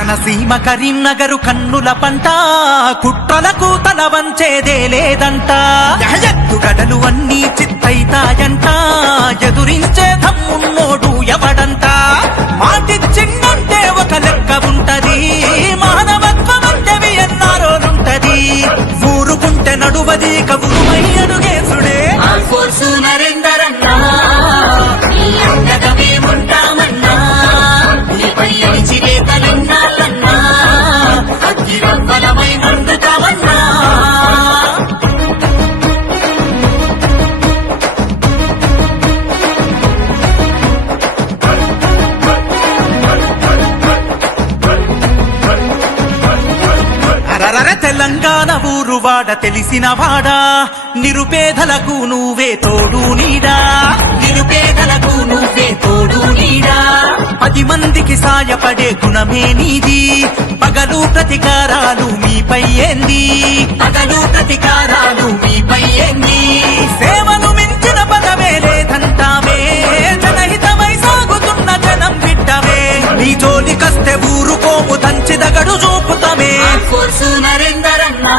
తన సీమ కరీంనగరు కన్నుల పంట కుట్రలకు తల వంచేదే లేదంట ఎత్తుగడలు అన్నీ చిత్తైతాయంట ఎదురించే దమ్మున్నోడు ఎవడంట మాటిచ్చిందంటే ఒక లెక్క ఉంటది మానవత్వం అంటే ఎన్నారోలుంటది ఊరుకుంటే నడువది కవురుమై అడుగేసుడే నరేందర్ అన్నా నీ అండగా మేముంటామన్నా నీపై అడిచివే తలన్నాళ్ళన్నా అగ్గి రవ్వలమై మండుతామన్నా తెలంగాణ ఊరువాడ తెలిసిన వాడా నిరుపేదలకు నువ్వే తోడు నీడా నిరుపేదలకు నువ్వే తోడు నీడా 10 మందికి సాయపడే గుణమే నీది పగలు ప్రతికారాలు మీపై ఏంది పగలు ప్రతికారాలు మీపై ఏంది సేవను మించిన పదవే లేదంటావే జనహితమై సాగుతున్న జనం బిడ్డవే నీ జోలికస్తే ఊరుకోము దంచి దగడు చూపుతామే నరేందర్ అన్నా